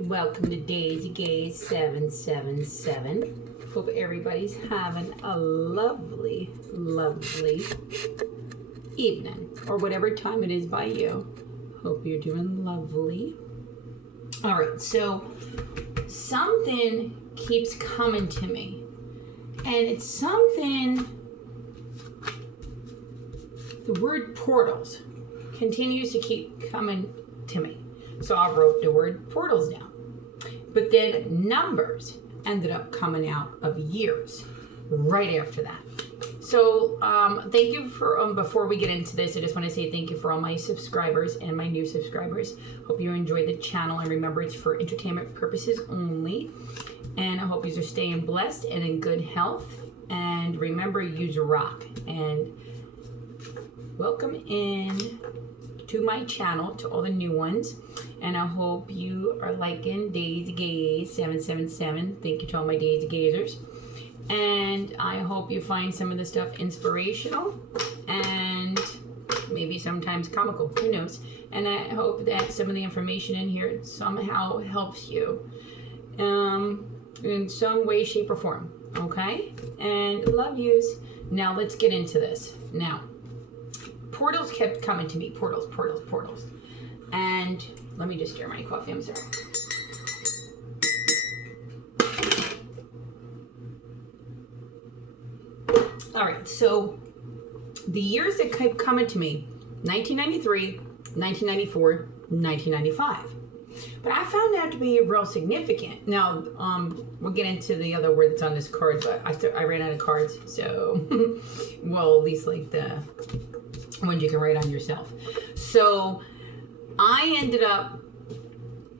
Welcome to Daisy Gaze 777. Hope everybody's having a lovely, lovely evening, or whatever time it is by you. Hope you're doing lovely. All right, so something keeps coming to me, and it's something, the word portals continues to keep coming to me. So I wrote the word portals down. But then numbers ended up coming out of years right after that. So thank you for, before we get into this, I just want to say thank you for all my subscribers and my new subscribers. Hope you enjoy the channel, and remember it's for entertainment purposes only. And I hope you are staying blessed and in good health. And remember, use rock. And welcome in to my channel, to all the new ones, and I hope you are liking Daisy Gaze 777. Thank you to all my Daisy Gazers, and I hope you find some of the stuff inspirational and maybe sometimes comical, who knows, and I hope that some of the information in here somehow helps you in some way, shape, or form. Okay, and love yous. Now let's get into this. Now, portals kept coming to me. Portals. And let me just stir my coffee. I'm sorry. All right. So the years that kept coming to me: 1993, 1994, 1995. But I found that to be real significant. Now, we'll get into the other word that's on this card, but I ran out of cards. So, well, at least like the ones you can write on yourself. So I ended up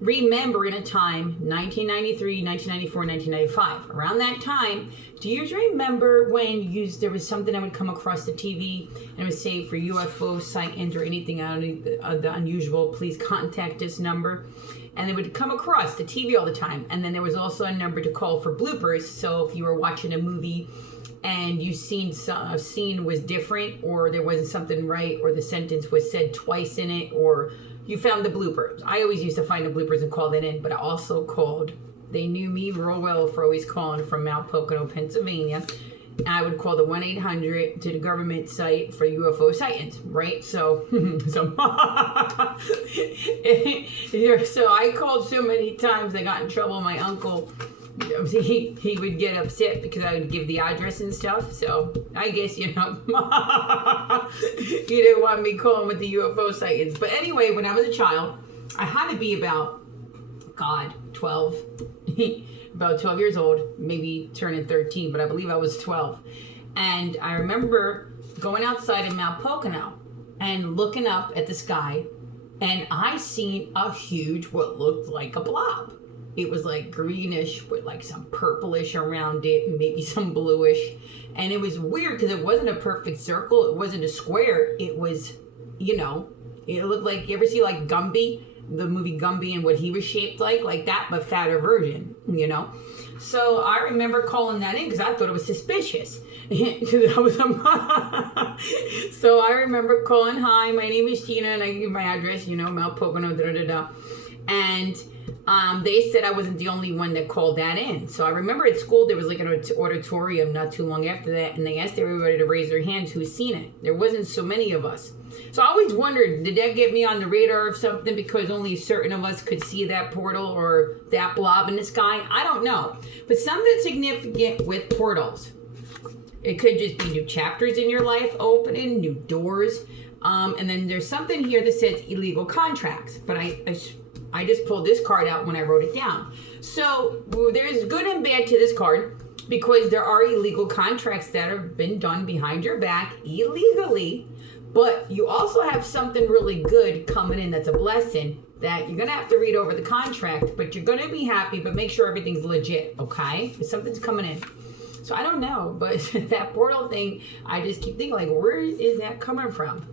remembering a time, 1993, 1994, 1995. Around that time, do you remember when there was something that would come across the TV and it would say for UFO sightings or anything out of the unusual, please contact this number? And they would come across the TV all the time. And then there was also a number to call for bloopers. So if you were watching a movie and you seen a scene was different, or there wasn't something right, or the sentence was said twice in it, or you found the bloopers. I always used to find the bloopers and call that in, but I also called. They knew me real well for always calling from Mount Pocono, Pennsylvania. I would call the 1-800 to the government site for UFO sightings, right? So, so I called so many times I got in trouble. My uncle, he would get upset because I would give the address and stuff. So I guess, you know, he didn't want me calling with the UFO sightings. But anyway, when I was a child, I had to be about, 12, about 12 years old, maybe turning 13, but I believe I was 12. And I remember going outside in Mount Pocono and looking up at the sky, and I seen a huge, what looked like a blob. It was like greenish with like some purplish around it, maybe some bluish. And it was weird because it wasn't a perfect circle. It wasn't a square. It was, you know, it looked like, you ever see like Gumby, the movie Gumby, and what he was shaped like that, but fatter version, you know? So I remember calling that in because I thought it was suspicious. So I remember calling, hi, my name is Tina, and I give my address, you know, Mount Pocono, And they said I wasn't the only one that called that in. So I remember at school there was like an auditorium not too long after that, and they asked everybody to raise their hands who's seen it. There wasn't so many of us. So I always wondered, did that get me on the radar of something because only certain of us could see that portal or that blob in the sky? I don't know. But something significant with portals. It could just be new chapters in your life opening, new doors. And then there's something here that says illegal contracts. But I just pulled this card out when I wrote it down. So there's good and bad to this card because there are illegal contracts that have been done behind your back illegally. But you also have something really good coming in that's a blessing that you're going to have to read over the contract, but you're going to be happy, but make sure everything's legit, okay? If something's coming in. So I don't know, but that portal thing, I just keep thinking, like, where is that coming from?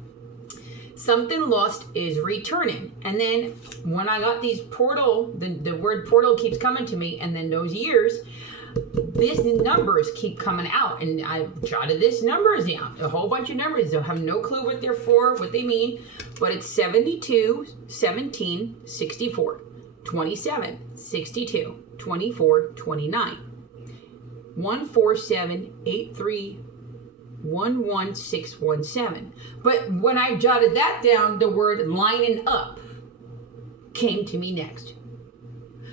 Something lost is returning. And then when I got these portal, the word portal keeps coming to me, and then those years, these numbers keep coming out, and I jotted these numbers down, a whole bunch of numbers. I have no clue what they're for, what they mean, but it's 72, 17, 64. 27, 62, 24, 29. 147, 83, 11617. But when I jotted that down, the word lining up came to me next.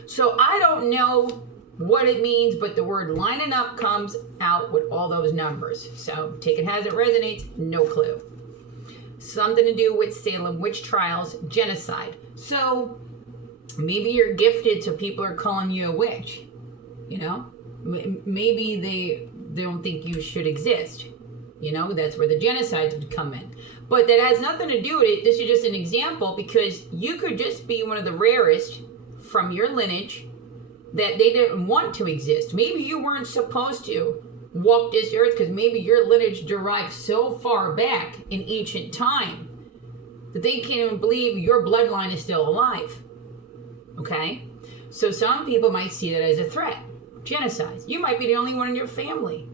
So I don't know what it means, but the word lining up comes out with all those numbers. So take it as it resonates, no clue. Something to do with Salem witch trials, genocide. So maybe you're gifted, so people are calling you a witch. You know, maybe they don't think you should exist. You know, that's where the genocides would come in. But that has nothing to do with it. This is just an example, because you could just be one of the rarest from your lineage that they didn't want to exist. Maybe you weren't supposed to walk this earth because maybe your lineage derived so far back in ancient time that they can't even believe your bloodline is still alive. Okay? So some people might see that as a threat. Genocide. You might be the only one in your family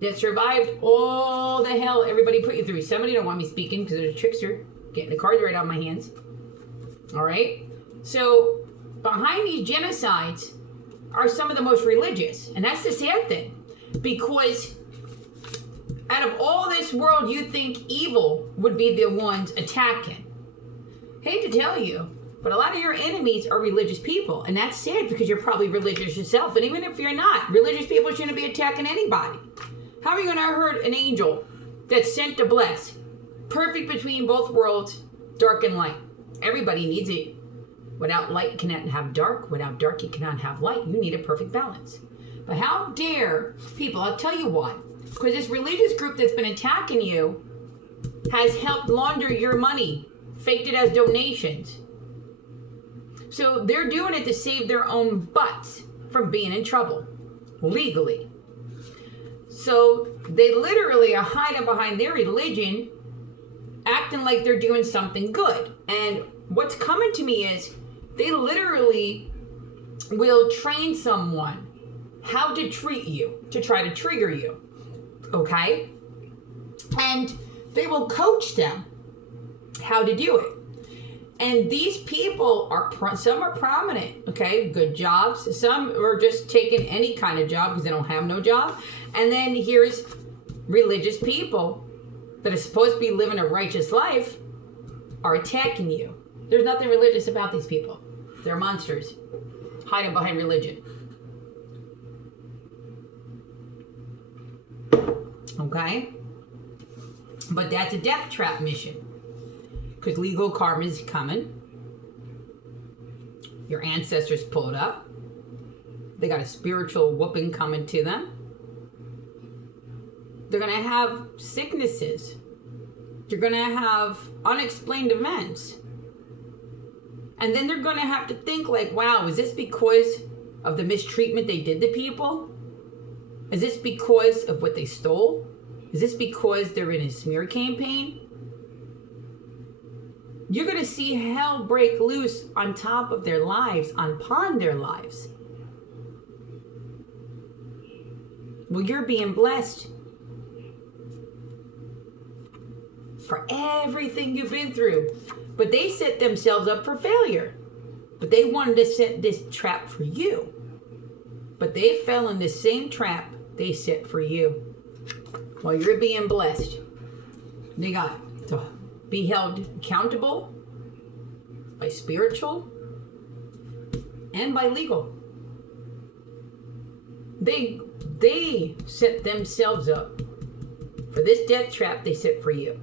that survived all the hell everybody put you through. Somebody don't want me speaking because they're a trickster. Getting the cards right out of my hands. All right? So behind these genocides are some of the most religious. And that's the sad thing. Because out of all this world, you think evil would be the ones attacking. Hate to tell you, but a lot of your enemies are religious people. And that's sad because you're probably religious yourself. And even if you're not, religious people shouldn't be attacking anybody. How are you going to hurt an angel that's sent to bless? Perfect between both worlds, dark and light. Everybody needs it. Without light, you cannot have dark. Without dark, you cannot have light. You need a perfect balance. But how dare people, I'll tell you why. Because this religious group that's been attacking you has helped launder your money, faked it as donations. So they're doing it to save their own butts from being in trouble, legally. So they literally are hiding behind their religion, acting like they're doing something good. And what's coming to me is they literally will train someone how to treat you, to try to trigger you, okay? And they will coach them how to do it. And these people some are prominent, okay? Good jobs. Some are just taking any kind of job because they don't have no job. And then here's religious people that are supposed to be living a righteous life are attacking you. There's nothing religious about these people. They're monsters hiding behind religion. Okay? But that's a death trap mission. Because legal karma is coming. Your ancestors pulled up. They got a spiritual whooping coming to them. They're going to have sicknesses. You're going to have unexplained events. And then they're going to have to think like, wow, is this because of the mistreatment they did to people? Is this because of what they stole? Is this because they're in a smear campaign? You're going to see hell break loose on top of their lives, upon their lives. Well, you're being blessed for everything you've been through. But they set themselves up for failure. But they wanted to set this trap for you. But they fell in the same trap they set for you. While you're being blessed, they got to be held accountable by spiritual and by legal. They set themselves up for this death trap they set for you.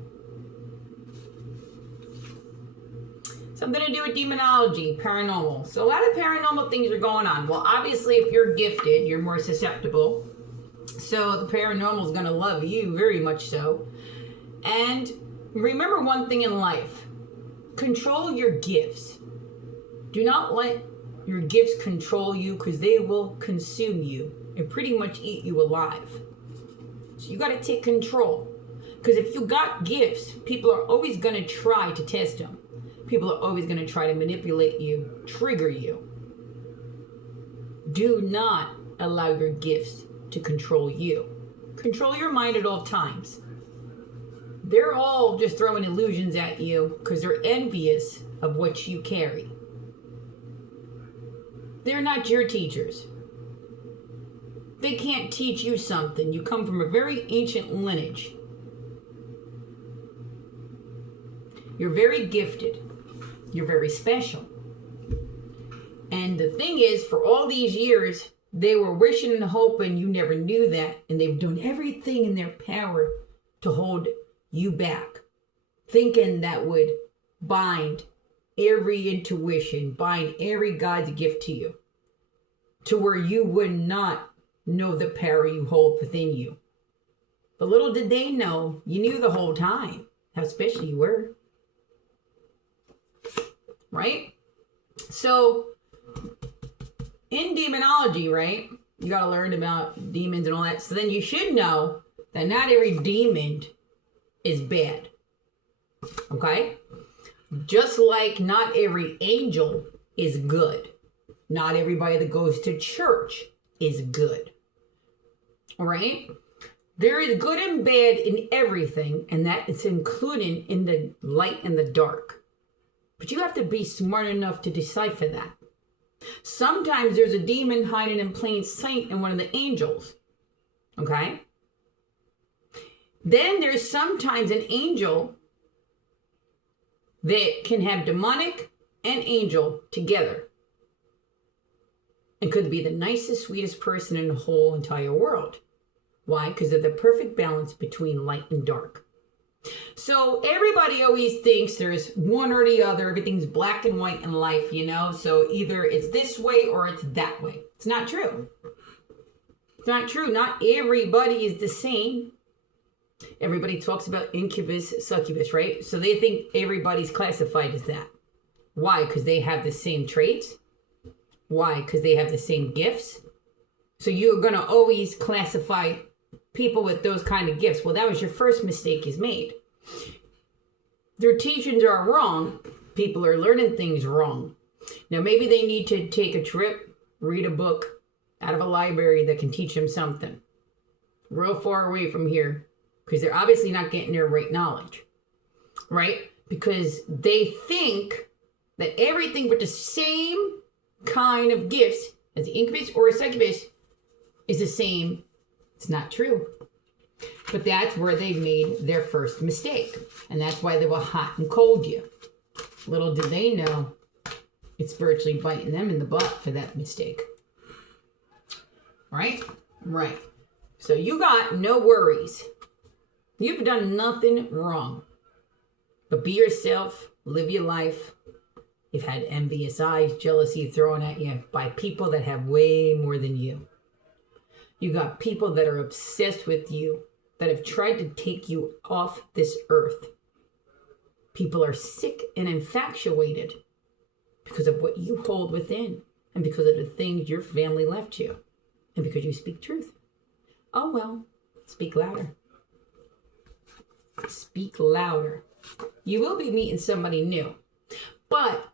Something to do with demonology, paranormal. So a lot of paranormal things are going on. Well, obviously, if you're gifted, you're more susceptible. So the paranormal is going to love you very much so. And remember one thing in life. Control your gifts. Do not let your gifts control you because they will consume you and pretty much eat you alive. So you got to take control. Because if you got gifts, people are always going to try to test them. People are always going to try to manipulate you, trigger you. Do not allow your gifts to control you. Control your mind at all times. They're all just throwing illusions at you because they're envious of what you carry. They're not your teachers. They can't teach you something. You come from a very ancient lineage. You're very gifted. You're very special. And the thing is, for all these years, they were wishing and hoping you never knew that. And they've done everything in their power to hold you back. Thinking that would bind every intuition, bind every God's gift to you. To where you would not know the power you hold within you. But little did they know, you knew the whole time how special you were. Right? So, in demonology, right? You got to learn about demons and all that. So then you should know that not every demon is bad. Okay? Just like not every angel is good. Not everybody that goes to church is good. All right? There is good and bad in everything, and that is included in the light and the dark. But you have to be smart enough to decipher that. Sometimes there's a demon hiding in plain sight in one of the angels. Okay? Then there's sometimes an angel that can have demonic and angel together. And could be the nicest, sweetest person in the whole entire world. Why? Because of the perfect balance between light and dark. So everybody always thinks there's one or the other. Everything's black and white in life, you know? So either it's this way or it's that way. It's not true. It's not true. Not everybody is the same. Everybody talks about incubus, succubus, right? So they think everybody's classified as that. Why? Because they have the same traits. Why? Because they have the same gifts. So you're going to always classify people with those kind of gifts. Well, that was your first mistake is made. Their teachings are wrong. People are learning things wrong. Now, maybe they need to take a trip, read a book out of a library that can teach them something. Real far away from here. Because they're obviously not getting their right knowledge. Right? Because they think that everything with the same kind of gifts as the incubus or a succubus is the same. It's not true. But that's where they made their first mistake. And that's why they will hot and cold you. Little did they know it's virtually biting them in the butt for that mistake. Right? Right. So you got no worries. You've done nothing wrong. But be yourself. Live your life. You've had envious eyes, jealousy thrown at you by people that have way more than you. You got people that are obsessed with you, that have tried to take you off this earth. People are sick and infatuated because of what you hold within and because of the things your family left you and because you speak truth. Oh, well, speak louder. Speak louder. You will be meeting somebody new, but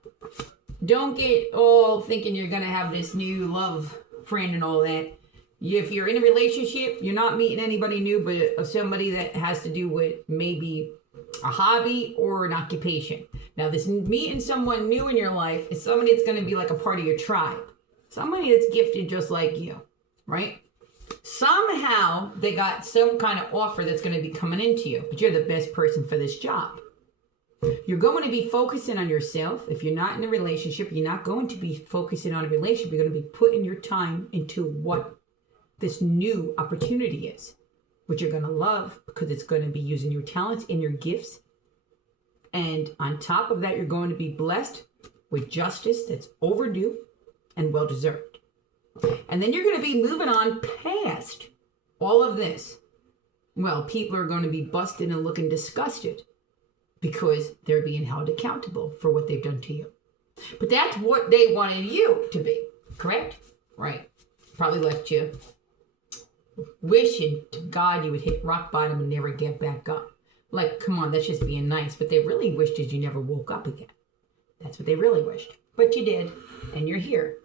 don't get all thinking you're going to have this new love friend and all that. If you're in a relationship, you're not meeting anybody new, but somebody that has to do with maybe a hobby or an occupation. Now, this meeting someone new in your life is somebody that's going to be like a part of your tribe. Somebody that's gifted just like you, right? Somehow they got some kind of offer that's going to be coming into you, but you're the best person for this job. You're going to be focusing on yourself. If you're not in a relationship, you're not going to be focusing on a relationship. You're going to be putting your time into what this new opportunity is, which you're going to love because it's going to be using your talents and your gifts. And on top of that, you're going to be blessed with justice that's overdue and well-deserved. And then you're going to be moving on past all of this. Well, people are going to be busted and looking disgusted because they're being held accountable for what they've done to you. But that's what they wanted you to be, correct? Right. Probably left you wishing to God you would hit rock bottom and never get back up. Like, come on, that's just being nice. But they really wished is you never woke up again. That's what they really wished. But you did, and you're here.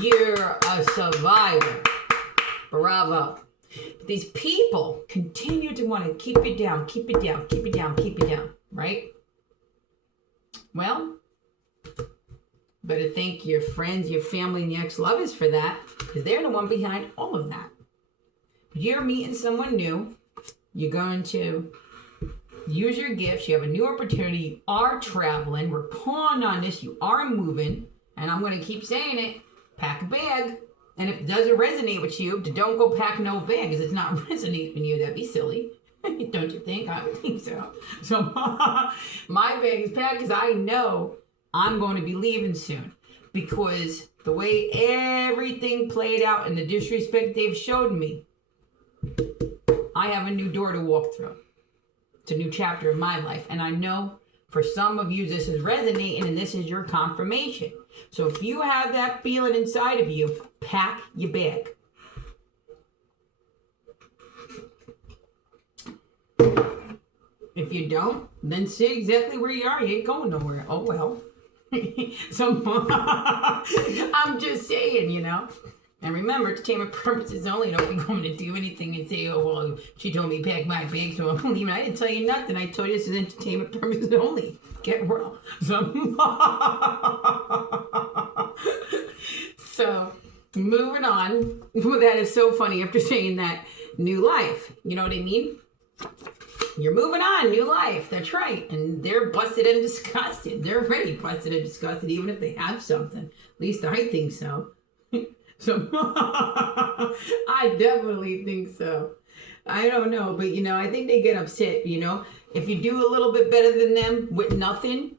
You're a survivor. Bravo. But these people continue to want to keep it down, keep it down, keep it down, keep it down, right? Well, Better thank your friends, your family, and your ex-lovers for that, because they're the one behind all of that. You're meeting someone new. You're going to use your gifts. You have a new opportunity. You are traveling. We're pulling on this. You are moving. And I'm going to keep saying it. Pack a bag. And if it doesn't resonate with you, don't go pack no bag, because it's not resonating with you. That'd be silly. Don't you think? I would think so. So my bag is packed because I know I'm going to be leaving soon. Because the way everything played out and the disrespect they've showed me, I have a new door to walk through. It's a new chapter of my life. And I know for some of you this is resonating and this is your confirmation. So if you have that feeling inside of you, pack your bag. If you don't, then sit exactly where you are. You ain't going nowhere. Oh, well. So I'm just saying, you know. And remember, entertainment purposes only. Don't be going to do anything and say, oh, well, she told me pack my bag, so I'm leaving. I didn't tell you nothing. I told you this is entertainment purposes only. Get real. So moving on. Well, that is so funny after saying that. New life. You know what I mean? You're moving on, new life. That's right. And they're busted and disgusted. They're already busted and disgusted, even if they have something. At least I think so. So I definitely think so. I don't know, but you know, I think they get upset, you know. If you do a little bit better than them with nothing,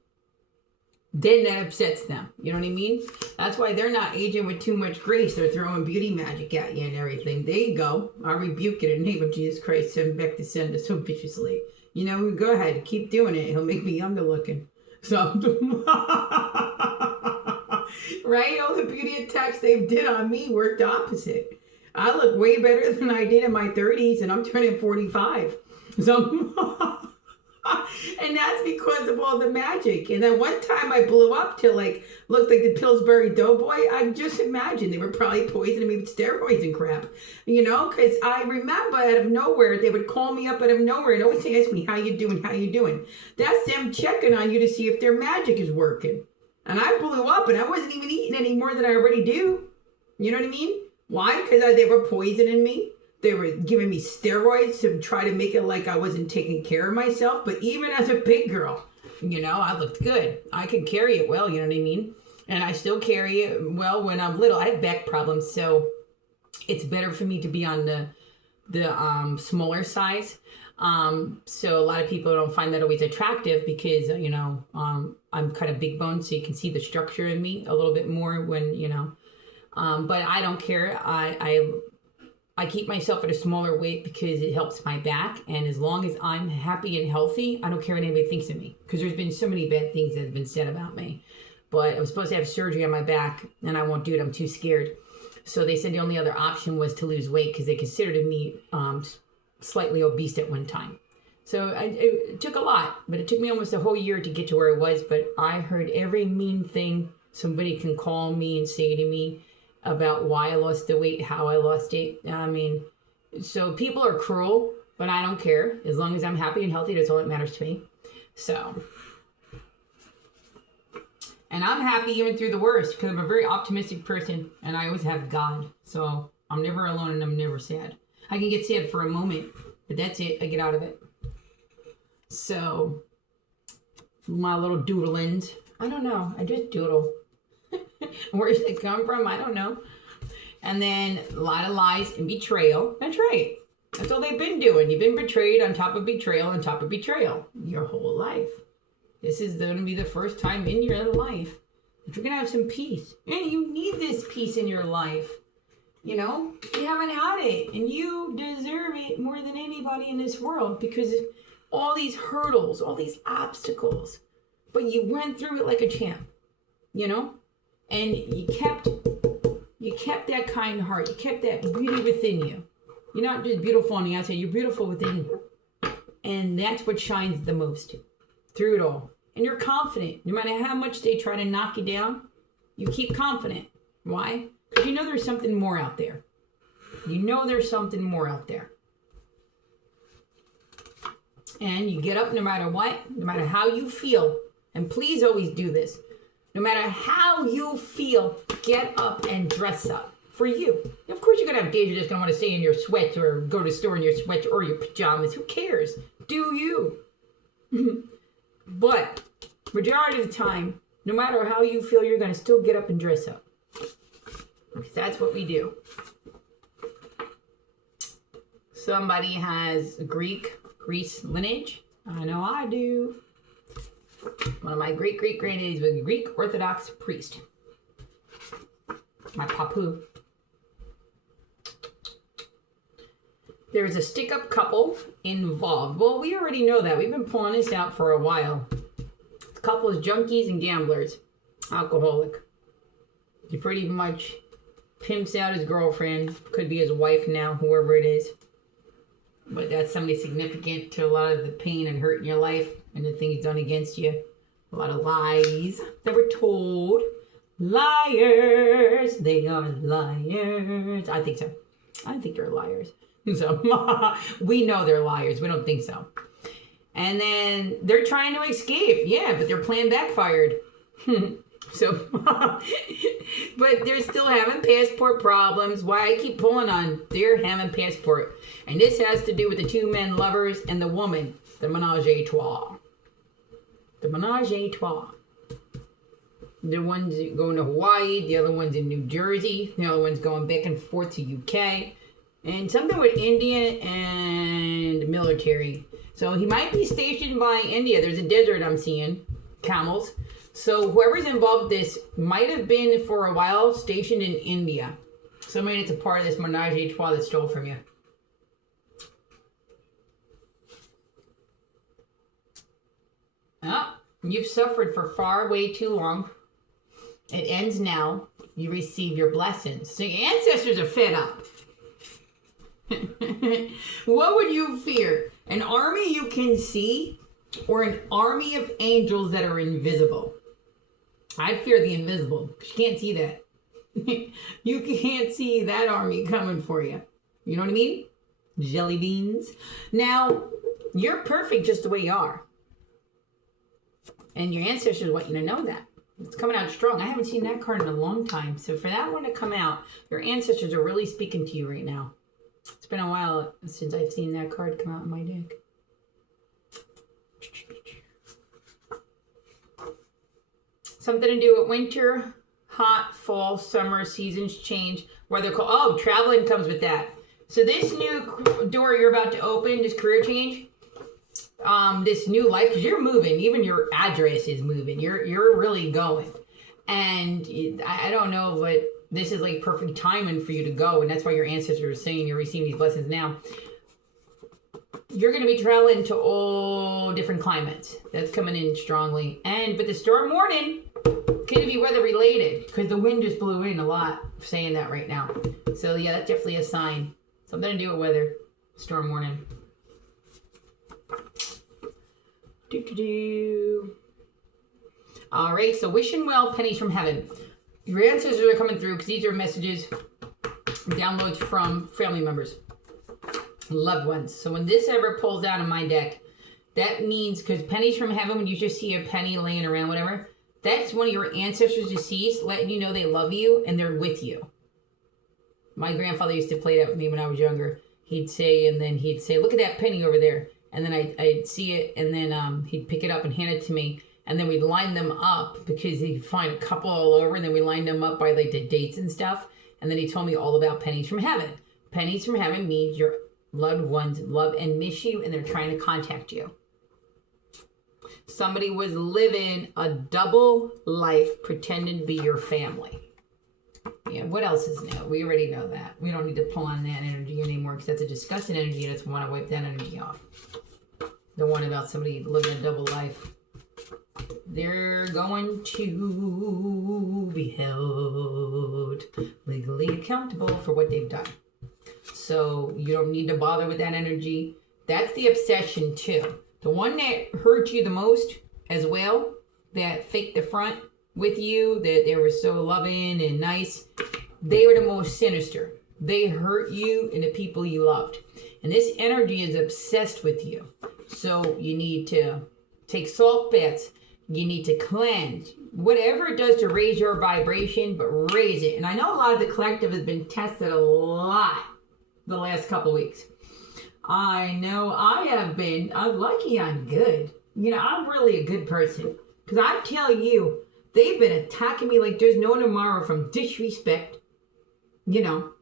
then that upsets them. You know what I mean? That's why they're not aging with too much grace. They're throwing beauty magic at you and everything. There you go. I rebuke it in the name of Jesus Christ. Send back to send us so viciously. You know, go ahead. Keep doing it. He'll make me younger looking. So, right? All the beauty attacks they've did on me worked opposite. I look way better than I did in my 30s, and I'm turning 45. So... And that's because of all the magic. And then one time I blew up to looked like the Pillsbury Doughboy. I just imagine they were probably poisoning me with steroids and crap. You know, because I remember out of nowhere, they would call me up out of nowhere and always ask me, how you doing, how you doing? That's them checking on you to see if their magic is working. And I blew up and I wasn't even eating any more than I already do. You know what I mean? Why? Because they were poisoning me. They were giving me steroids to try to make it like I wasn't taking care of myself. But even as a big girl, you know, I looked good. I could carry it well, you know what I mean? And I still carry it well when I'm little. I have back problems, so it's better for me to be on the smaller size. So a lot of people don't find that always attractive because, you know, I'm kind of big boned, so you can see the structure in me a little bit more when, you know. But I don't care. I keep myself at a smaller weight because it helps my back. And as long as I'm happy and healthy, I don't care what anybody thinks of me. Because there's been so many bad things that have been said about me. But I was supposed to have surgery on my back, and I won't do it. I'm too scared. So they said the only other option was to lose weight because they considered me slightly obese at one time. So it took a lot. But it took me almost a whole year to get to where I was. But I heard every mean thing somebody can call me and say to me about why I lost the weight, how I lost it. I mean, so people are cruel, but I don't care. As long as I'm happy and healthy, that's all that matters to me. So, and I'm happy even through the worst because I'm a very optimistic person and I always have God. So I'm never alone and I'm never sad. I can get sad for a moment, but that's it. I get out of it. So my little doodlings, I don't know. I just doodle. Where does it come from? I don't know. And then a lot of lies and betrayal. That's right. That's all they've been doing. You've been betrayed on top of betrayal on top of betrayal your whole life. This is going to be the first time in your life that you're going to have some peace. And you need this peace in your life. You know, you haven't had it. And you deserve it more than anybody in this world because of all these hurdles, all these obstacles. But you went through it like a champ. You know? And you kept that kind heart. You kept that beauty within you. You're not just beautiful on the outside. You're beautiful within you. And that's what shines the most through it all. And you're confident. No matter how much they try to knock you down, you keep confident. Why? Because you know there's something more out there. You know there's something more out there. And you get up no matter what, no matter how you feel. And please always do this. No matter how you feel, get up and dress up for you. Of course, you're going to have days you're just going to want to stay in your sweats or go to the store in your sweats or your pajamas. Who cares? Do you? But majority of the time, no matter how you feel, you're going to still get up and dress up. Because that's what we do. Somebody has Greece lineage. I know I do. One of my great granddaddies was a Greek Orthodox priest. My papu. There's a stick-up couple involved. Well, we already know that. We've been pulling this out for a while. The couple is junkies and gamblers. Alcoholic. He pretty much pimps out his girlfriend. Could be his wife now, whoever it is. But that's somebody significant to a lot of the pain and hurt in your life and the things done against you. A lot of lies that were told. Liars. They are liars. I think so. I think they're liars. So we know they're liars. We don't think so. And then they're trying to escape. Yeah, but their plan backfired. So, but they're still having passport problems. Why I keep pulling on, they're having passport. And this has to do with the two men lovers and the woman, the menage a trois. The menage a trois. The one's going to Hawaii, the other one's in New Jersey, the other one's going back and forth to UK. And something with India and military. So he might be stationed by India. There's a desert I'm seeing. Camels. So whoever's involved with this might have been for a while stationed in India. Somebody that's a part of this menage a trois that stole from you. Oh, you've suffered for far way too long. It ends now. You receive your blessings. So your ancestors are fed up. What would you fear? An army you can see or an army of angels that are invisible? I'd fear the invisible. You can't see that. You can't see that army coming for you. You know what I mean? Jelly beans. Now, you're perfect just the way you are. And your ancestors want you to know that. It's coming out strong. I haven't seen that card in a long time. So for that one to come out, your ancestors are really speaking to you right now. It's been a while since I've seen that card come out in my deck. Something to do with winter, hot, fall, summer, seasons change, weather cold. Oh, traveling comes with that. So this new door you're about to open, this career change, this new life, because you're moving, even your address is moving. You're really going. And I don't know, but this is like perfect timing for you to go. And that's why your ancestors are saying you're receiving these blessings now. You're going to be traveling to all different climates. That's coming in strongly. But the storm warning could be weather related because the wind just blew in a lot saying that right now. So yeah, that's definitely a sign. Something to do with weather. Storm warning. All right, so wishing well, pennies from heaven. Your ancestors are coming through because these are messages, downloads from family members, loved ones. So when this ever pulls out in my deck, that means, because pennies from heaven, when you just see a penny laying around, whatever, that's one of your ancestors deceased, letting you know they love you and they're with you. My grandfather used to play that with me when I was younger. He'd say, look at that penny over there. And then I'd see it, and then he'd pick it up and hand it to me. And then we'd line them up because he'd find a couple all over, and then we lined them up by like the dates and stuff. And then he told me all about pennies from heaven. Pennies from heaven means your loved ones love and miss you, and they're trying to contact you. Somebody was living a double life pretending to be your family. Yeah, what else is new? We already know that. We don't need to pull on that energy anymore because that's a disgusting energy. That's want to wipe that energy off. The one about somebody living a double life. They're going to be held legally accountable for what they've done. So you don't need to bother with that energy. That's the obsession too. The one that hurt you the most as well, that faked the front with you, that they were so loving and nice, they were the most sinister. They hurt you and the people you loved. And this energy is obsessed with you. So you need to take salt baths. You need to cleanse. Whatever it does to raise your vibration, but raise it. And I know a lot of the collective has been tested a lot the last couple weeks. I know I have been. I'm lucky I'm good. I'm really a good person. Because I tell you, they've been attacking me like there's no tomorrow from disrespect. Don't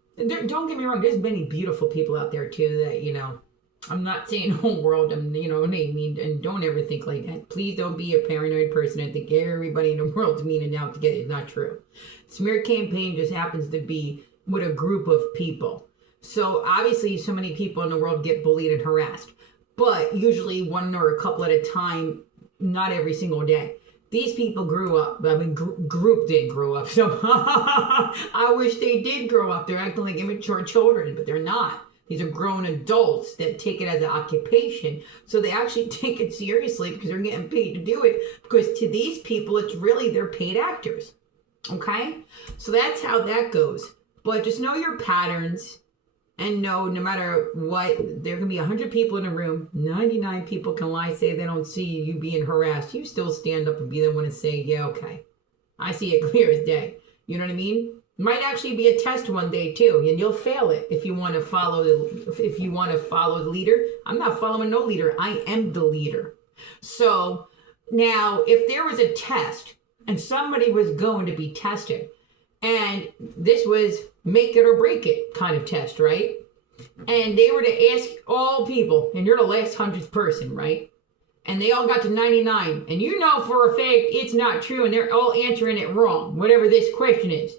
get me wrong. There's many beautiful people out there too that, I'm not saying the whole world, mean, and don't ever think like that. Please don't be a paranoid person and think everybody in the world's mean and out to get it. It's not true. Smear campaign just happens to be with a group of people. So obviously so many people in the world get bullied and harassed, but usually one or a couple at a time, not every single day. These people grew up. Group didn't grow up. So I wish they did grow up. They're acting like immature children, but they're not. These are grown adults that take it as an occupation. So they actually take it seriously because they're getting paid to do it. Because to these people, it's really they're paid actors. Okay? So that's how that goes. But just know your patterns and know no matter what, there can be 100 people in a room. 99 people can lie, say they don't see you being harassed. You still stand up and be the one to say, yeah, okay. I see it clear as day. You know what I mean? Might actually be a test one day too, and you'll fail it if you want to follow the leader. I'm not following no leader. I am the leader. So now, if there was a test and somebody was going to be tested, and this was make it or break it kind of test, right? And they were to ask all people, and you're the last 100th person, right? And they all got to 99, and you know for a fact it's not true, and they're all answering it wrong, whatever this question is.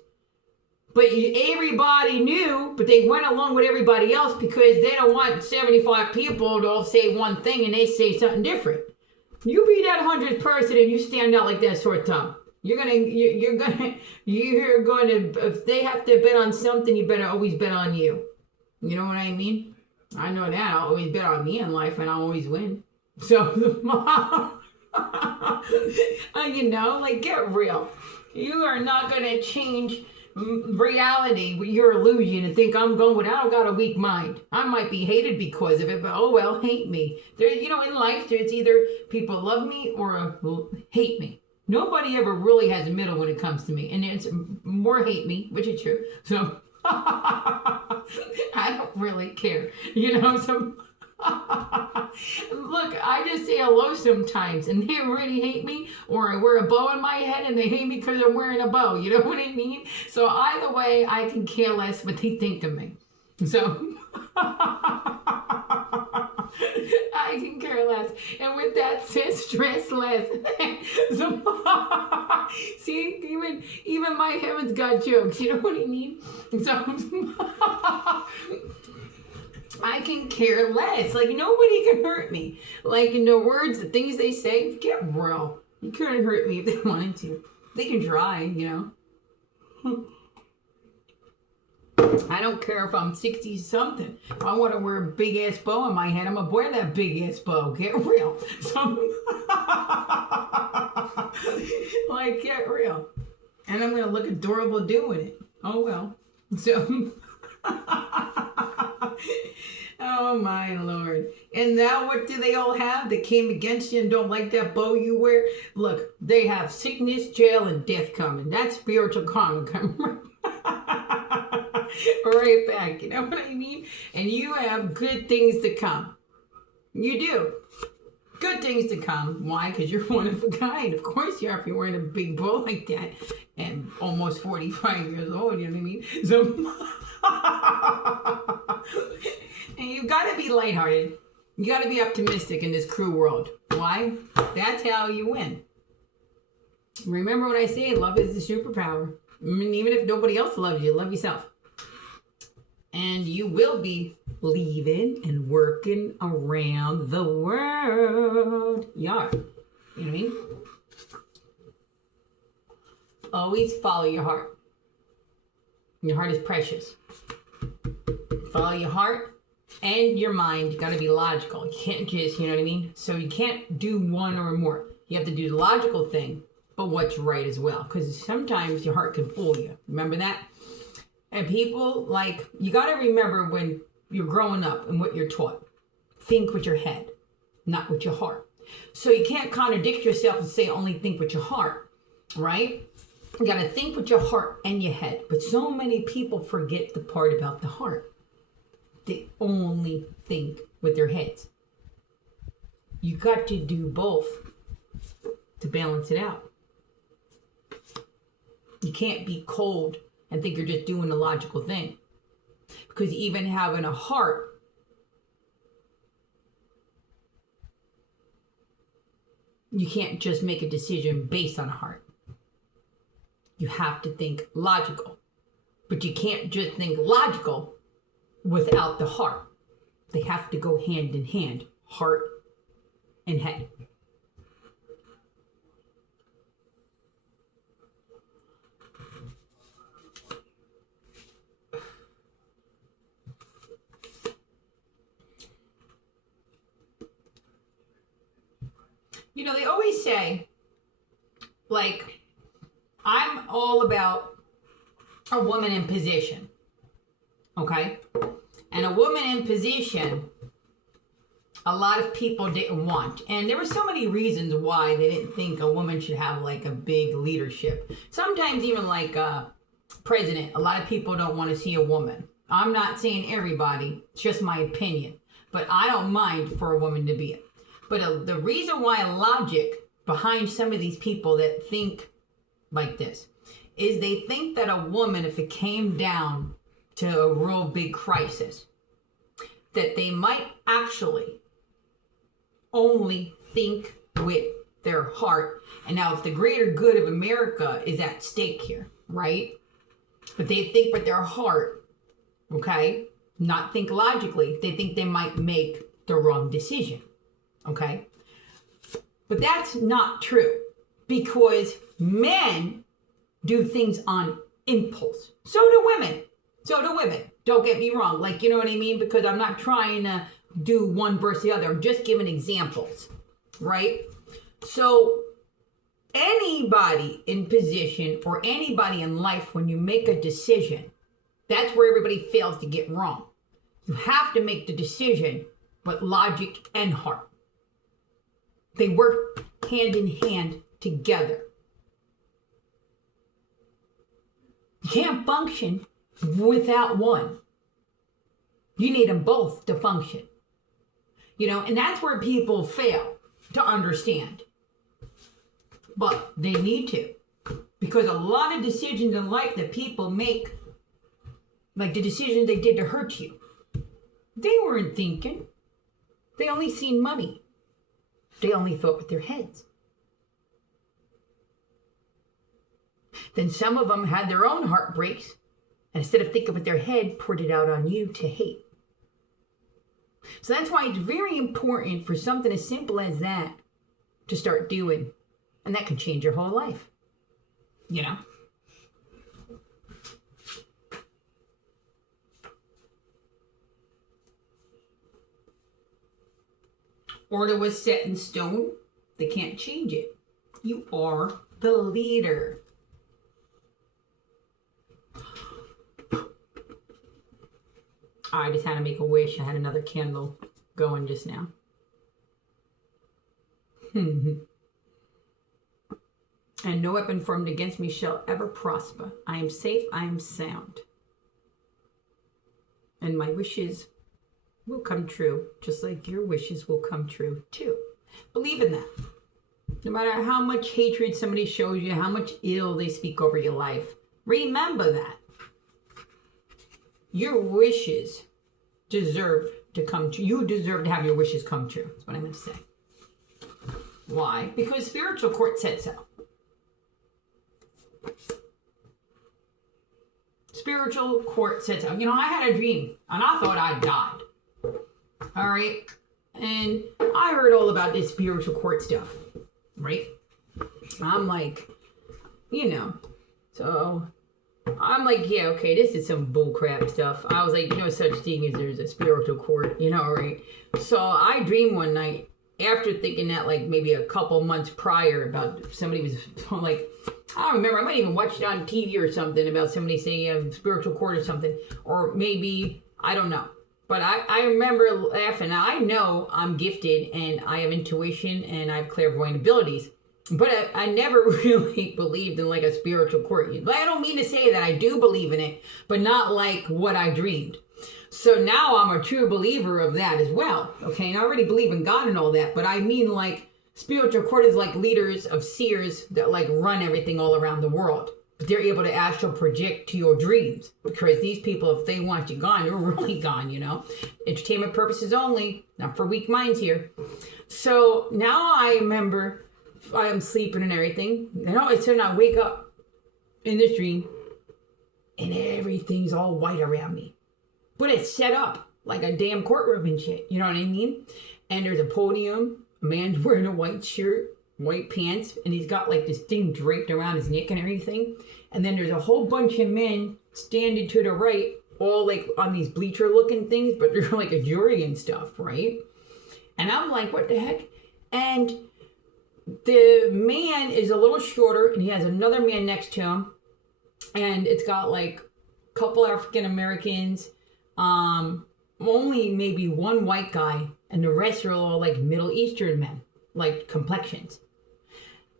But everybody knew, but they went along with everybody else because they don't want 75 people to all say one thing and they say something different. You be that 100th person and you stand out like that sore thumb. You're gonna, if they have to bet on something, you better always bet on you. You know what I mean? I know that. I'll always bet on me in life and I'll always win. So, get real. You are not gonna change reality with your illusion and think I don't got a weak mind. I might be hated because of it, but oh well, hate me. There, in life, it's either people love me or hate me. Nobody ever really has a middle when it comes to me, and it's more hate me, which is true. So I don't really care, So look, I just say hello sometimes and they already hate me, or I wear a bow in my head and they hate me because I'm wearing a bow. You know what I mean? So either way, I can care less what they think of me. So I can care less. And with that said, stress less. So, see, even my heaven's got jokes. You know what I mean? So I can care less. Like, nobody can hurt me. Like, in the words, the things they say, get real. You couldn't hurt me if they wanted to. They can try, I don't care if I'm 60-something. If I want to wear a big-ass bow on my head, I'm going to wear that big-ass bow. Get real. So, get real. And I'm going to look adorable doing it. Oh, well. So... Oh my Lord. And now what do they all have that came against you and don't like that bow you wear? Look, they have sickness, jail, and death coming. That's spiritual karma coming right back. You know what I mean? And you have good things to come. You do. Good things to come. Why? Because you're one of a kind. Of course you are if you're wearing a big bow like that and almost 45 years old. You know what I mean? So... And you got to be lighthearted. You got to be optimistic in this cruel world. Why? That's how you win. Remember what I say, love is the superpower. I mean, even if nobody else loves you, love yourself. And you will be leaving and working around the world. You are. You know what I mean? Always follow your heart. Your heart is precious. Follow your heart and your mind. You got to be logical. You can't just, you know what I mean? So you can't do one or more. You have to do the logical thing, but what's right as well. Because sometimes your heart can fool you. Remember that? And people, you got to remember when you're growing up and what you're taught. Think with your head, not with your heart. So you can't contradict yourself and say only think with your heart, right? You got to think with your heart and your head. But so many people forget the part about the heart. They only think with their heads. You got to do both to balance it out. You can't be cold and think you're just doing the logical thing. Because even having a heart, you can't just make a decision based on a heart. You have to think logical. But you can't just think logical without the heart. They have to go hand in hand, heart and head. You know, they always say, like, I'm all about a woman in position, okay? And a woman in position, a lot of people didn't want. And there were so many reasons why they didn't think a woman should have, like, a big leadership. Sometimes even, like, a president, a lot of people don't want to see a woman. I'm not saying everybody, it's just my opinion. But I don't mind for a woman to be it. But the reason why logic behind some of these people that think like this is they think that a woman, if it came down to a real big crisis, that they might actually only think with their heart. And now if the greater good of America is at stake here, right? But they think with their heart, okay? Not think logically. They think they might make the wrong decision. Okay, but that's not true because men do things on impulse. So do women. Don't get me wrong. Like, you know what I mean? Because I'm not trying to do one versus the other. I'm just giving examples, right? So anybody in position or anybody in life, when you make a decision, that's where everybody fails to get wrong. You have to make the decision with logic and heart. They work hand in hand together. You can't function without one. You need them both to function. You know, and that's where people fail to understand. But they need to. Because a lot of decisions in life that people make, like the decisions they did to hurt you, they weren't thinking. They only seen money. They only thought with their heads. Then some of them had their own heartbreaks, and instead of thinking with their head, poured it out on you to hate. So that's why it's very important for something as simple as that to start doing. And that can change your whole life. You know? Order was set in stone. They can't change it. You are the leader. I just had to make a wish. I had another candle going just now. And no weapon formed against me shall ever prosper. I am safe. I am sound. And my wishes will come true, just like your wishes will come true too. Believe in that. No matter how much hatred somebody shows you, how much ill they speak over your life, remember that. Your wishes deserve to come true. You deserve to have your wishes come true. That's what I meant to say. Why? Because spiritual court said so. Spiritual court said so. You know, I had a dream and I thought I died. All right. And I heard all about this spiritual court stuff. Right? I'm like, you know, so I'm like, yeah, okay, this is some bullcrap stuff. I was like, no such thing as there's a spiritual court, you know, right? So I dreamed one night after thinking that like maybe a couple months prior about somebody was like, I don't remember, I might even watch it on TV or something about somebody saying spiritual court or something. Or maybe, I don't know. But I remember laughing. Now, I know I'm gifted and I have intuition and I have clairvoyant abilities. But I never really believed in like a spiritual court. But I don't mean to say that I do believe in it, but not like what I dreamed. So now I'm a true believer of that as well. Okay, and I already believe in God and all that, but I mean like spiritual court is like leaders of seers that like run everything all around the world. But they're able to astral project to your dreams because these people, if they want you gone, you're really gone, you know. Entertainment purposes only, not for weak minds here. So now I remember I am sleeping and everything. And all of a sudden I wake up in this dream and everything's all white around me. But it's set up like a damn courtroom and shit. You know what I mean? And there's a podium. A man's wearing a white shirt, white pants, and he's got like this thing draped around his neck and everything. And then there's a whole bunch of men standing to the right, all like on these bleacher looking things, but they're like a jury and stuff, right? And I'm like, what the heck? And the man is a little shorter and he has another man next to him. And it's got like a couple African Americans, only maybe one white guy, and the rest are all like Middle Eastern men, like complexions.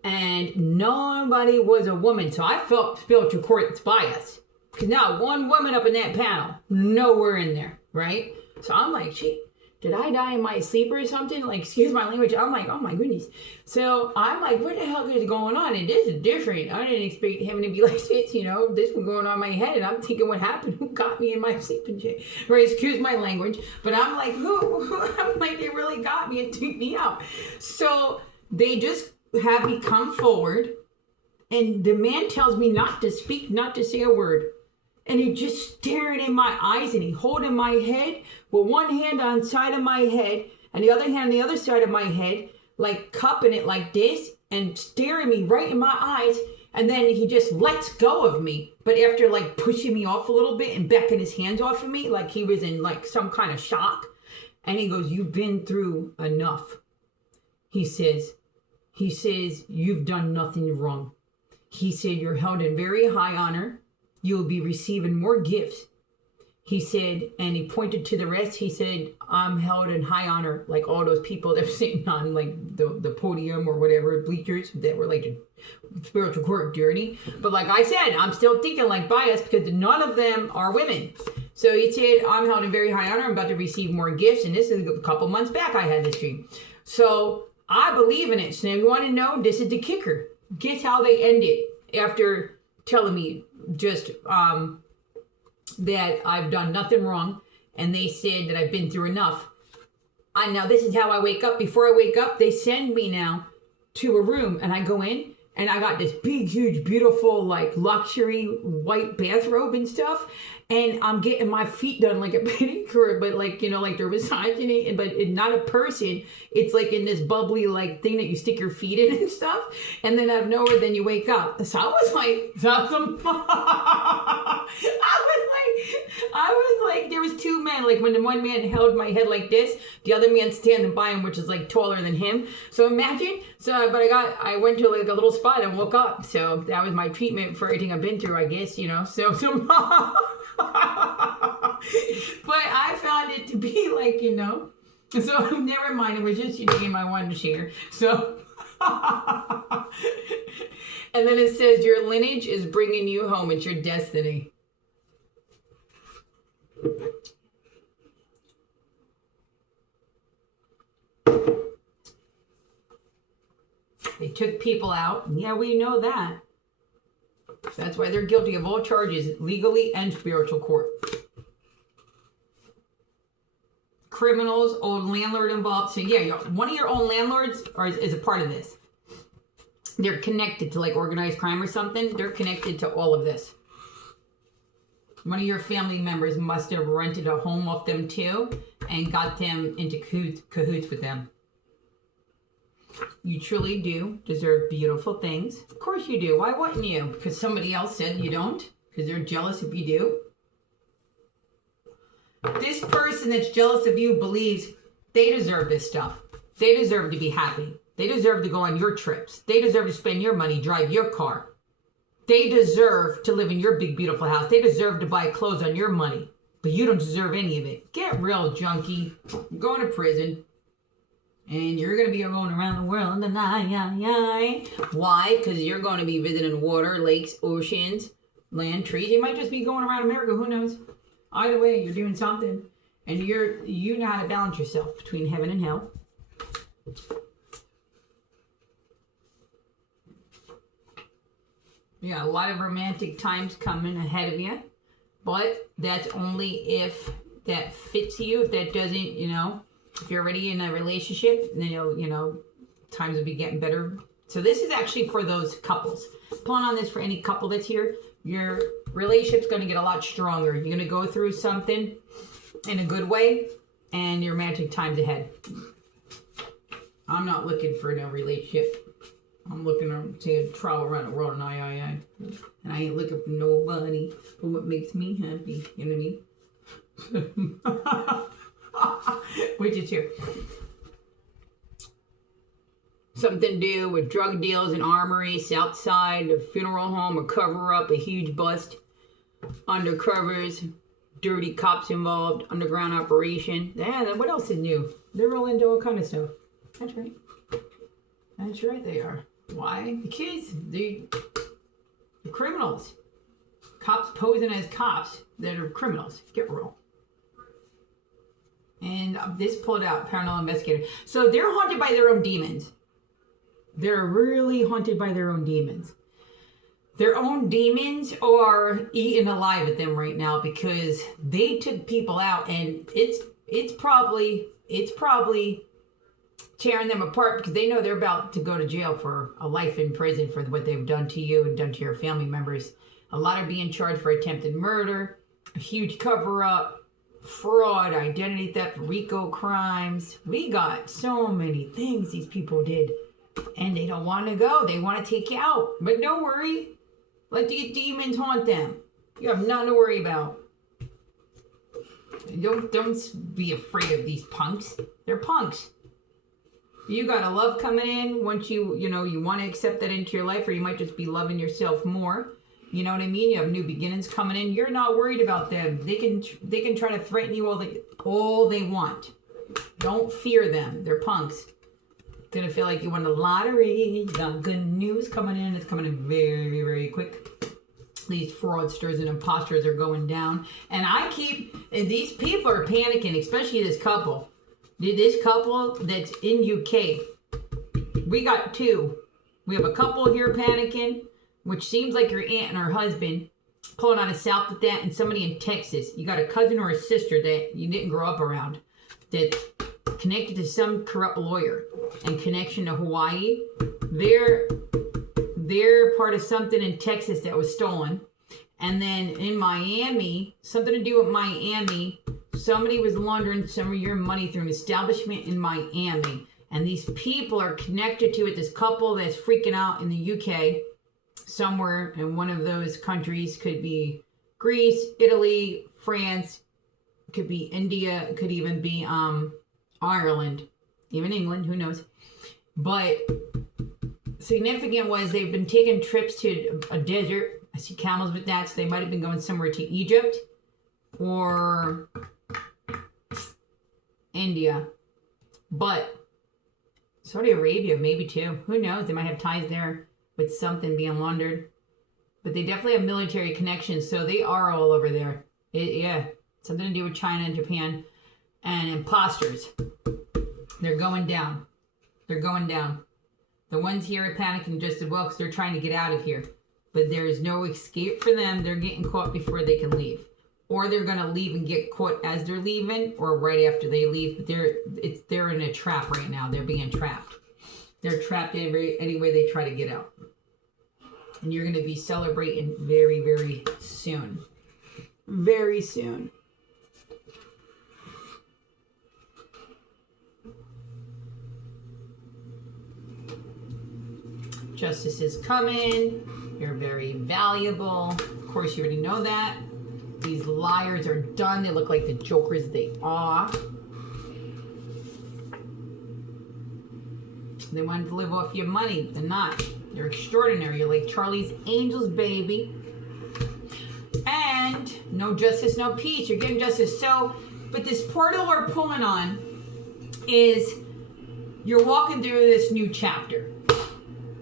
And nobody was a woman, so I felt spiritual court's bias. Because not one woman up in that panel, nowhere in there, right? So I'm like, gee, did I die in my sleep or something? Like, excuse my language. I'm like, oh my goodness. So I'm like, what the hell is going on? And this is different. I didn't expect him to be like this, you know. This was going on in my head. And I'm thinking, what happened? Who got me in my sleep and shit? Right, excuse my language. But I'm like, who? I'm like, they really got me and took me out. So they just have me come forward. And the man tells me not to speak, not to say a word. And he just staring in my eyes and he holding my head with one hand on the side of my head and the other hand on the other side of my head, like cupping it like this and staring me right in my eyes. And then he just lets go of me. But after like pushing me off a little bit and backing his hands off of me, like he was in like some kind of shock. And he goes, you've been through enough. He says, you've done nothing wrong. He said, you're held in very high honor. You'll be receiving more gifts. He said, and he pointed to the rest. He said, I'm held in high honor, like all those people that were sitting on like the podium or whatever, bleachers that were like spiritual court dirty. But like I said, I'm still thinking like bias because none of them are women. So he said, I'm held in very high honor. I'm about to receive more gifts. And this is a couple months back I had this dream. So I believe in it. So now you want to know, this is the kicker. Guess how they ended after telling me just that I've done nothing wrong, and they said that I've been through enough. Now this is how I wake up. Before I wake up, they send me now to a room, and I go in, and I got this big, huge, beautiful, like luxury white bathrobe and stuff, and I'm getting my feet done like a pedicure, but like, you know, like they're massaging it, but it's not a person. It's like in this bubbly like thing that you stick your feet in and stuff, and then out of nowhere, then you wake up. So I was like, there was two men, like when the one man held my head like this, the other man standing by him, which is like taller than him. So imagine, but I went to like a little spot and woke up. So that was my treatment for everything I've been through, I guess, you know, so but I found it to be like, you know, so never mind. It was just a game I wanted to share. So, and then it says, your lineage is bringing you home. It's your destiny. They took people out. Yeah, we know that. That's why they're guilty of all charges, legally and spiritual court. Criminals, old landlord involved. So yeah, one of your own landlords is a part of this. They're connected to like organized crime or something. They're connected to all of this. One of your family members must have rented a home off them too and got them into cahoots with them. You truly do deserve beautiful things. Of course you do. Why wouldn't you? Because somebody else said you don't? Because they're jealous if you do? This person that's jealous of you believes they deserve this stuff. They deserve to be happy. They deserve to go on your trips. They deserve to spend your money, drive your car. They deserve to live in your big, beautiful house. They deserve to buy clothes on your money. but you don't deserve any of it. Get real, junkie. You're going to prison. And you're going to be going around the world tonight. Why? Because you're going to be visiting water, lakes, oceans, land, trees. You might just be going around America. Who knows? Either way, you're doing something. And you know how to balance yourself between heaven and hell. You got a lot of romantic times coming ahead of you. But that's only if that fits you. If that doesn't, if you're already in a relationship, then times will be getting better. So this is actually for those couples. Pulling on this for any couple that's here. Your relationship's going to get a lot stronger. You're going to go through something in a good way, and your romantic time's ahead. I'm not looking for no relationship. I'm looking to travel around the world, and I ain't looking for nobody for what makes me happy. You know what I mean? Which is true. Something to do with drug deals and armories, outside, a funeral home, a cover-up, a huge bust, undercovers, dirty cops involved, underground operation. Yeah, what else is new? They're all into all kind of stuff. That's right. That's right, they are. Why? The kids, the criminals. Cops posing as cops that are criminals. Get real. And this pulled out paranormal investigator. So they're haunted by their own demons. They're really haunted by their own demons. Their own demons are eating alive at them right now because they took people out, and it's probably tearing them apart because they know they're about to go to jail for a life in prison for what they've done to you and done to your family members. A lot are being charged for attempted murder, a huge cover-up, fraud, identity theft, RICO crimes. We got so many things these people did, and they don't want to go. They want to take you out, but don't worry. Let the demons haunt them. You have nothing to worry about. Don't be afraid of these punks. They're punks. You got a love coming in once you want to accept that into your life, or you might just be loving yourself more. You know what I mean? You have new beginnings coming in. You're not worried about them. They can try to threaten you all they want. Don't fear them. They're punks. Gonna feel like you won the lottery. You got good news coming in. It's coming in very, very quick. These fraudsters and imposters are going down. And these people are panicking, especially this couple. This couple that's in UK. We got two. We have a couple here panicking, which seems like your aunt and her husband pulling out of South with that, and somebody in Texas. You got a cousin or a sister that you didn't grow up around that's connected to some corrupt lawyer and connection to Hawaii. They're part of something in Texas that was stolen. And then in Miami, something to do with Miami, somebody was laundering some of your money through an establishment in Miami. And these people are connected to it. This couple that's freaking out in the UK, somewhere in one of those countries. Could be Greece, Italy, France, could be India, could even be Ireland, even England, who knows. But significant was they've been taking trips to a desert. I see camels with that, so they might have been going somewhere to Egypt or India. But Saudi Arabia, maybe too. Who knows? They might have ties there with something being laundered. But they definitely have military connections, so they are all over there. Something to do with China and Japan. And imposters. They're going down. They're going down. The ones here are panicking just as well because they're trying to get out of here. But there is no escape for them. They're getting caught before they can leave. Or they're going to leave and get caught as they're leaving or right after they leave. But they're in a trap right now. They're being trapped. They're trapped any way they try to get out. And you're going to be celebrating very, very soon. Very soon. Justice is coming. You're very valuable. Of course, you already know that. These liars are done. They look like the jokers they are. They wanted to live off your money. They're not. You're extraordinary. You're like Charlie's Angels, baby. And No justice, no peace. You're getting justice. So, but this portal we're pulling on is you're walking through this new chapter.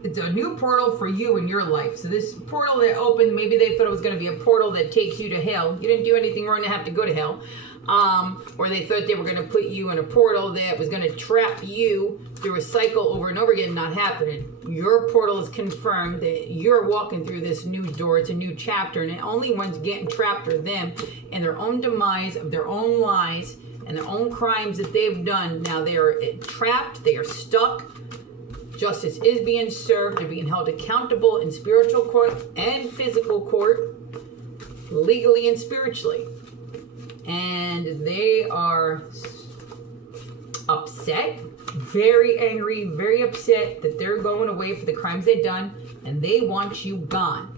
It's a new portal for you in your life. So this portal that opened, maybe they thought it was going to be a portal that takes you to hell. You didn't do anything wrong to have to go to hell. Or they thought they were going to put you in a portal that was going to trap you through a cycle over and over again. Not happening. Your portal is confirmed that you're walking through this new door. It's a new chapter, and the only ones getting trapped are them and their own demise of their own lies and their own crimes that they've done. Now they are trapped. They are stuck. Justice is being served. They're being held accountable in spiritual court and physical court, legally and spiritually. And they are upset, very angry, very upset that they're going away for the crimes they've done, and they want you gone.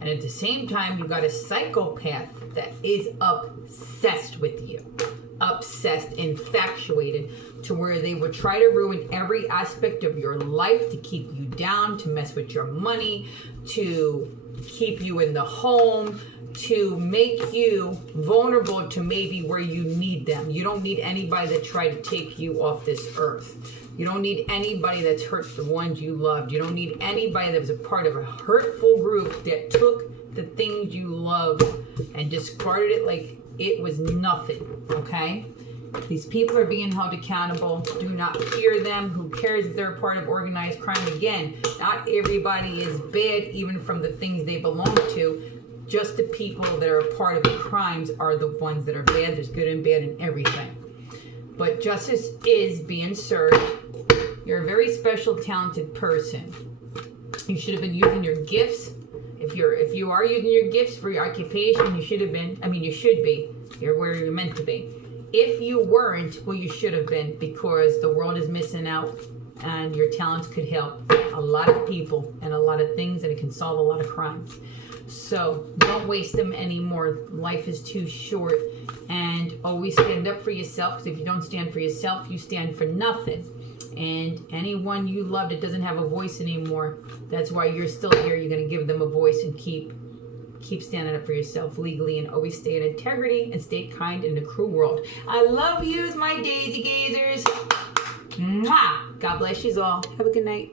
And at the same time, you got a psychopath that is obsessed with you. Obsessed, infatuated, to where they would try to ruin every aspect of your life to keep you down, to mess with your money, to keep you in the home, to make you vulnerable to maybe where you need them. You don't need anybody that tried to take you off this earth. You don't need anybody that's hurt the ones you loved. You don't need anybody that was a part of a hurtful group that took the things you loved and discarded it like it was nothing, okay? These people are being held accountable. Do not fear them. Who cares if they're part of organized crime? Again, not everybody is bad, even from the things they belong to. Just the people that are a part of the crimes are the ones that are bad. There's good and bad in everything. But justice is being served. You're a very special, talented person. You should have been using your gifts. If you are using your gifts for your occupation, you should have been. I mean, you should be. You're where you're meant to be. If you weren't, well, you should have been, because the world is missing out, and your talents could help a lot of people and a lot of things, and it can solve a lot of crimes. So don't waste them anymore. Life is too short, and always stand up for yourself, because if you don't stand for yourself, you stand for nothing. And anyone you love that doesn't have a voice anymore, that's why you're still here. You're going to give them a voice and keep standing up for yourself legally, and always stay in integrity and stay kind in the cruel world. I love yous, my daisy gazers. Mwah! God bless yous all. Have a good night.